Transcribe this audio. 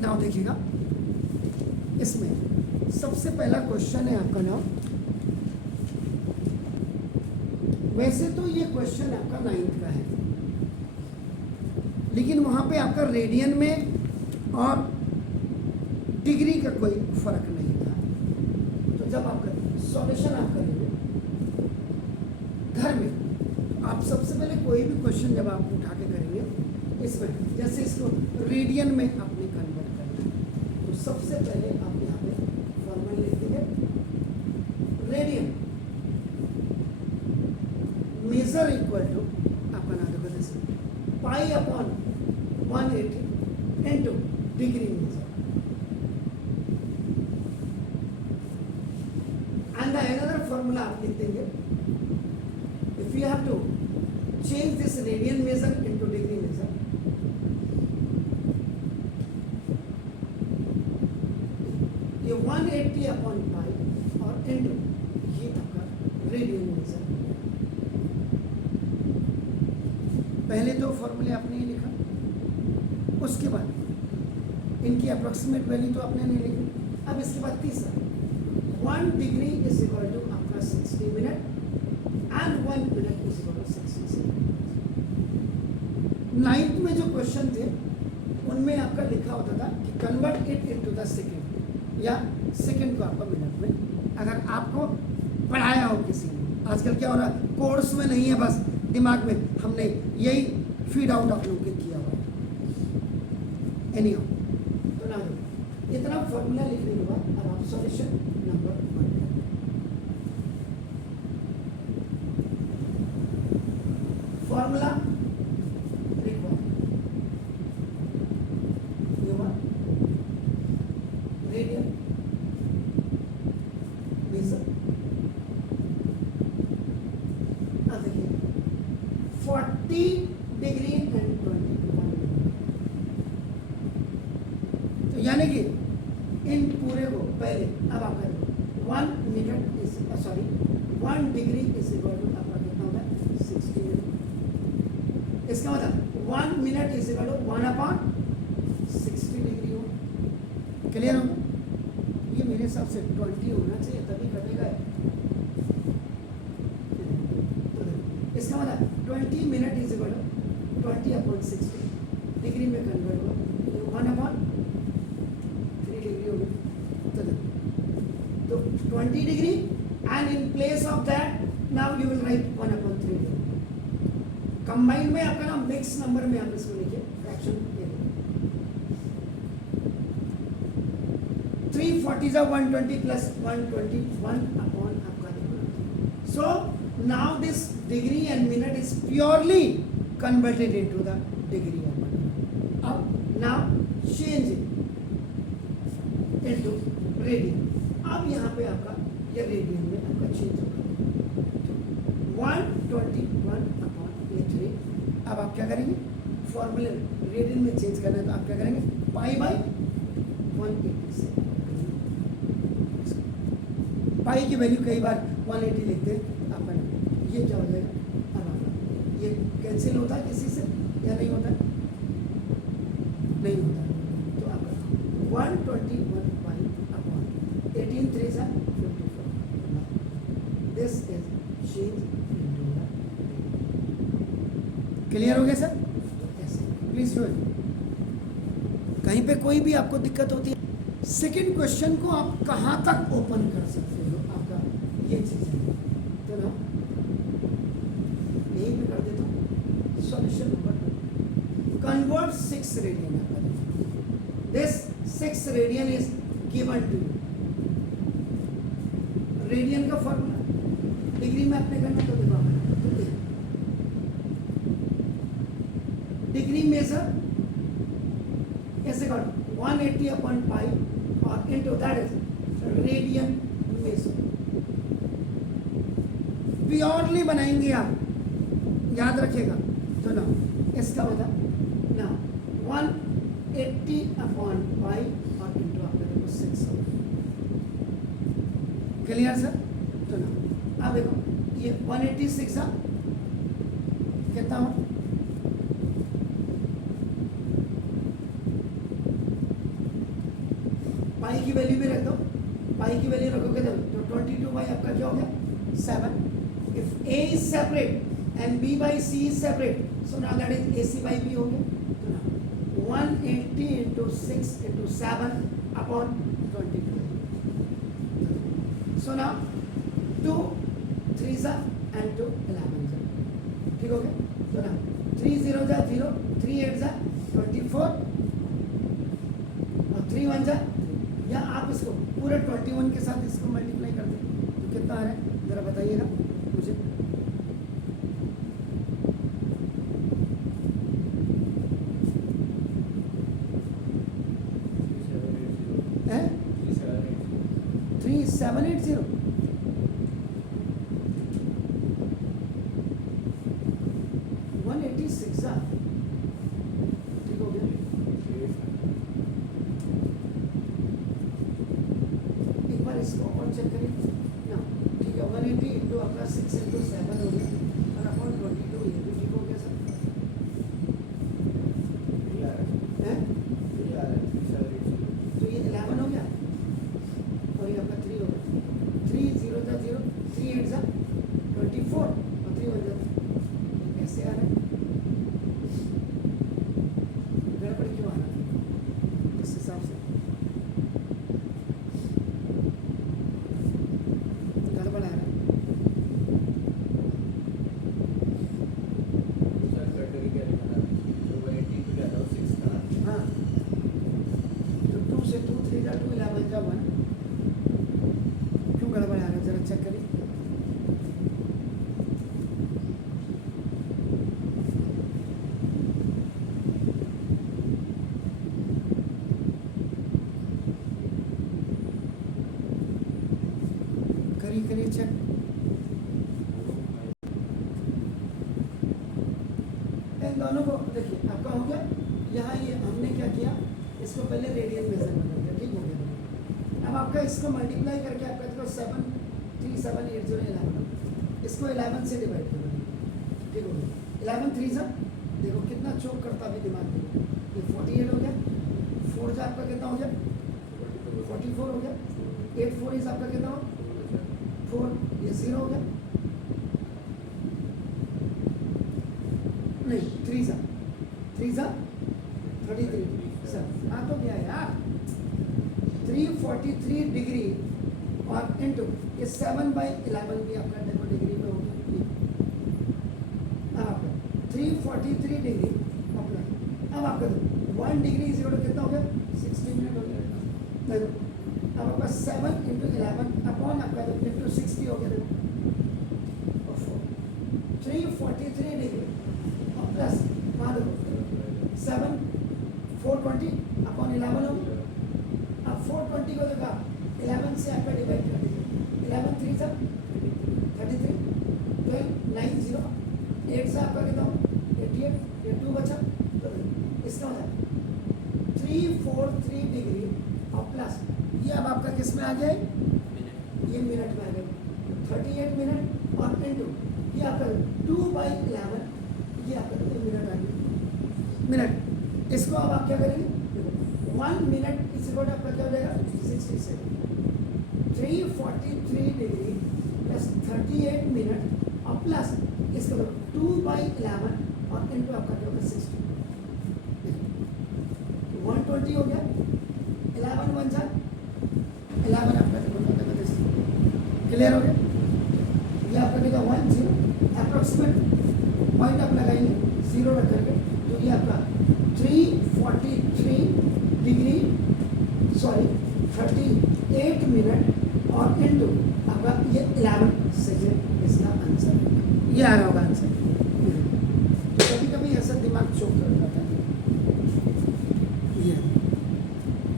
Now देखिएगा, इसमें सबसे पहला क्वेश्चन है आपका नाउ, वैसे तो ये क्वेश्चन आपका 9th का है, लेकिन वहाँ पे आपका रेडियन में और डिग्री का कोई फर्क नहीं था। तो जब आप सॉल्यूशन आप करेंगे घर में, तो आप सबसे पहले कोई भी क्वेश्चन जब आप उठा के करेंगे, इसमें जैसे इसको रेडियन में आपने कन्वर्ट करना है, तो सबसे पहले आप यहाँ पे फॉर्मूला लिख देंगे, रेडियन मेजर इक्वल टू आपका नाम देखो जैसे pi upon 180 into degree measure, and another formula आप लिख देंगे, if you have to change this radian measure into degree measure, ये 180 अपॉन पाई और इंटू ये आपका रेडियन मेजर। पहले दो फॉर्मूले आपने ही लिखा, उसके बाद इनकी अप्रोक्सीमेट वैल्यू तो आपने नहीं लिखी। अब इसके बाद तीसरा, 1 डिग्री इज इक्वल टू आपका 60 minute and 1 minute is equal to 60 second. 9th में जो क्वेश्चन थे उनमें आपका लिखा होता था कि convert it into the second, या सेकेंड को आपका मिनट में, अगर आपको पढ़ाया हो किसी ने। आजकल क्या हो रहा है, कोर्स में नहीं है, बस दिमाग में हमने यही फीड आउट आप लोगों के किया हुआ है। एनीहाउ, तो ना इतना फॉर्मूला लिखने के बाद अब आप solution number 1 formula radian major, अब देखिए 40 डिग्री एंड 21 मिनट, तो यानी कि इन पूरे को पहले अब आप करेंगे 1 minute is 1 degree is equal to आपका कितना होता है 60 मिनट। इसका मतलब 1 minute is equal to 1 upon 60 degree हो। क्लियर हो? ये मेरे हिसाब से 20 होना चाहिए, तभी कटेगा। इसका मतलब 20 minute is equal to 20 upon 60 degree में कन्वर्ट होगा, 1 अपॉन 3 डिग्री हो गई। तो 20 degree and in place of that now you will write 1 upon 3 degree. Combined में आपका नाम मिक्स नंबर में आप इसको लिखिए, फ्रैक्शन 340 120 प्लस 121 अपॉन आपका देखो। सो now this degree and minute is purely converted into the degree of minute. Now change it into radian. अब यहाँ पे आपका ये रेडियन में आपका चेंज होगा 121 अपॉन 3। अब आप क्या करेंगे, फॉर्मूले रेडियन में चेंज करना है, तो आप क्या करेंगे, पाई बाई 180 से। पाई की वैल्यू कई बार 180 लिखते हैं, ये क्या हो जाएगा, अब ये कैंसिल होता है किसी से या नहीं होता है? नहीं होता है। तो आपका 121 पाई अपॉन 18 3 से 54, this is change into the. Clear हो गया सर? ऐसे प्लीज डू इट। कहीं पे कोई भी आपको दिक्कत होती है, सेकंड क्वेश्चन को आप कहाँ तक ओपन कर सकते हो, आपका ये चीज़ है। तो ना यही पे कर देता हूँ, solution number 2, convert 6 radian. This 6 radian is given to you. Radian का फॉर्मूला डिग्री में आपने करना तो देखो, डिग्री मेजर कैसे कर 180 अपॉन पाई और into that is radian major. Purely बनाएंगे आप, याद रखिएगा। तो ना इसका मतलब ना 180 अपॉन पाई और इंटू आप करेंगे 6। Clear sir? तो ना अब देखो ये 186 कितना हो, पाई की वैल्यू भी रख दो, पाई की वैल्यू रखोगे तो 22 बाई आपका क्या हो गया 7. If A is separate and B by C is separate, so now that is AC by B हो गया. तो now 180 into 6 into 7 upon 22. So now 2 3s and 2 11s. ठीक हो गया. तो now 3 0 जा 0, 3 8 जा 24 और 3 1 जा, या आप इसको पूरे 21 के साथ इसको मल्टीप्लाई कर दें तो कितना आ रहा है जरा बताइएगा मुझे. है 3780. ठीक हो गया. एक बार इसको और चेक करिए ना. ठीक है 180 इंटू आपका 6 इंटू 7 हो गया और अपॉन 22 ये भी ठीक हो गया सर. है तो ये 11 हो गया और ये आपका 3 हो गया. 3 0 जा 0, 3 8 जा 24 और 3 1 जा 3. कैसे आ रहा है? गड़बड़ क्यों आ रहा है इस हिसाब से? गड़बड़ आ रहा है. हाँ तो 2 से 2 3 जा 2 11 जा 1. क्यों गड़बड़ आ रहा है जरा चेक करिए. करिए चेक. इन दोनों को देखिए आपका हो गया. यहाँ ये हमने क्या किया, इसको पहले रेडियन मेजर कर दिया. ठीक हो गया. अब आपका इसको मल्टीप्लाई करके आपका देखो 7 3 7 8 0 11, इसको 11 से डिवाइड कर दो. ठीक हो गया. 11 3 जा देखो कितना चौक करता भी दिमाग में. ये 48 हो गया. 4 जा आपका कितना हो गया 44 हो गया. 8 4 इज आपका कितना हो 4, ये 0 हो गया. नहीं 3 जा 33 सर हाँ तो क्या यार 343 डिग्री और इंटू ये 7/11 भी आपका देखो डिग्री में हो गया. आपका 343 डिग्री अपना. अब आपका 1 डिग्री इज इक्वल टू कितना हो गया 60 मिनट हो गया. देखो अब आपका 7 इंटू 11 अपॉन आपका इंटू 60 हो गया. देखो 343 डिग्री और प्लस वहाँ देखो 7 420 अपॉन 11 हो गया. अब 420 को देखा 11 से आपका डिवाइड कर दीजिए. 11 3 से 33 12 9 0 8 से आपका कितना हो 88. ये 2 बचा तो इसका हो जाए 343 डिग्री और प्लस ये अब आपका किस में आ गया ये मिनट में आ गया 38 मिनट और इंटू ये आपका 2/11 ये आपका मिनट आ गया. मिनट इसको अब आप क्या करेंगे 1 मिनट इस रिकॉर्ड आपका क्या हो जाएगा 60 सेकंड. 343 डिग्री प्लस 38 मिनट और प्लस इसको 2/11 और इंटू आपका क्या होगा 60. 120 हो गया. 11 1 जा 11 आपका क्लियर हो गया. ये आपका देगा 1 0 अप्रोक्सीमेट पॉइंट आप लगाएंगे 0 रख करके तो ये आपका 343 डिग्री 38 मिनट और इंटू आपका ये 11 सेकेंड इसका आंसर ये आ रहा होगा.